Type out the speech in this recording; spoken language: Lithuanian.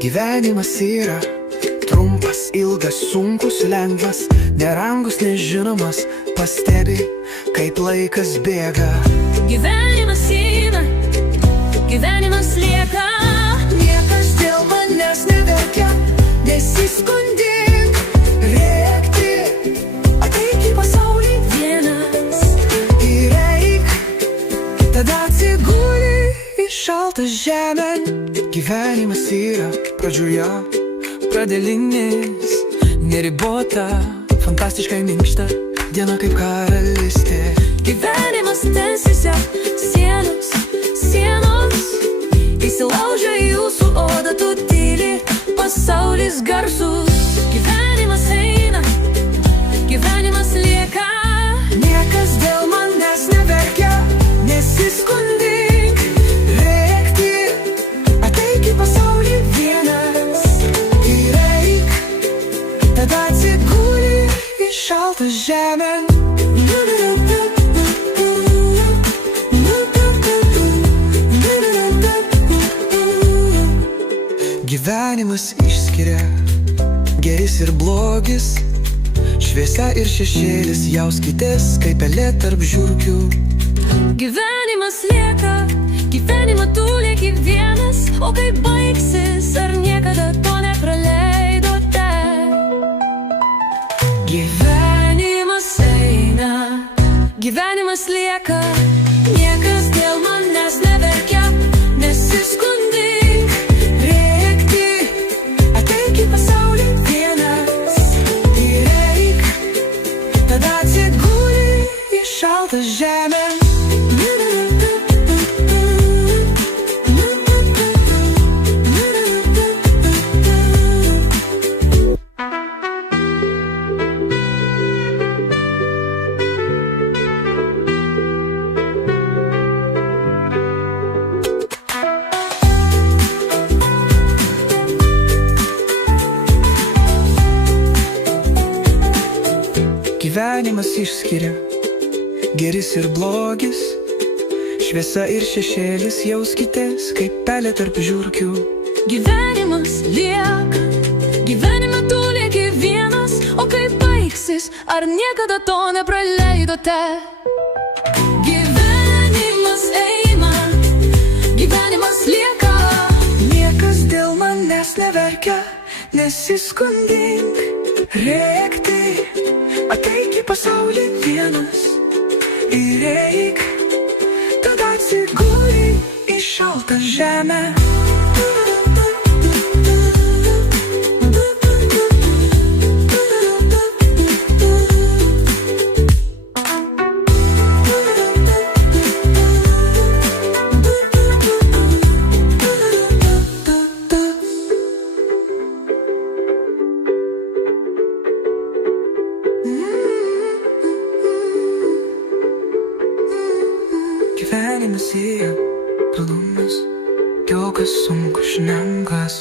Gyvenimas yra trumpas, ilgas, sunkus, lengvas, nerangus, nežinomas. Pastebi, kaip laikas bėga. Gyvenimas eina, gyvenimas lieka. Niekas dėl manęs neverkia, nesiskundink. Rėkti, ateik į pasaulį Vienas ir eik, tada atsiguli į šaltą žemę. Gyvenimas yra pradžioje pradėlinis, neribota, fantastiškai minkšta diena kaip karalystė. gyvenimas tęsiasi, sienos, sienos įsilaužia į jūsų odą, tu tyli, pasaulis garsus. Gyvenimas eina, gyvenimas lieka. Niekas dėl manęs neverkia, nesiskundink. Rėkti, ateik į pasaulį vienas ir eik, tada atsiguli į šaltą žemę. Gyvenimas išskiria geris ir blogis, šviesa ir šešėlis, jauskitės kaip pelė tarp žiurkių. Gyvenimas lieka, gyvenimą tu lieki vienas, o kaip baigsis, ar niekada to nepraleidote? Gyvenimas eina, gyvenimas lieka. Niekas dėl manęs neverkia, nesiskundink. Rėkti, ateik į pasaulį vienas ir eik, tada atsiguli į šaltą žemę. Gyvenimas išskiria geris ir blogis, šviesa ir šešėlis, jauskitės kaip pelė tarp žiurkių. Gyvenimas lieka, gyvenimą tu lieki vienas, o kaip baigsis, ar niekada to nepraleidote? Gyvenimas eina, gyvenimas lieka. Niekas dėl manęs neverkia, nesiskundink. Rėkti, ateik į pasaulį vienas ir eik, tada atsiguli į šaltą žemę. Gyvenimas yra prilumas, ilgas, sunkus, lengvas.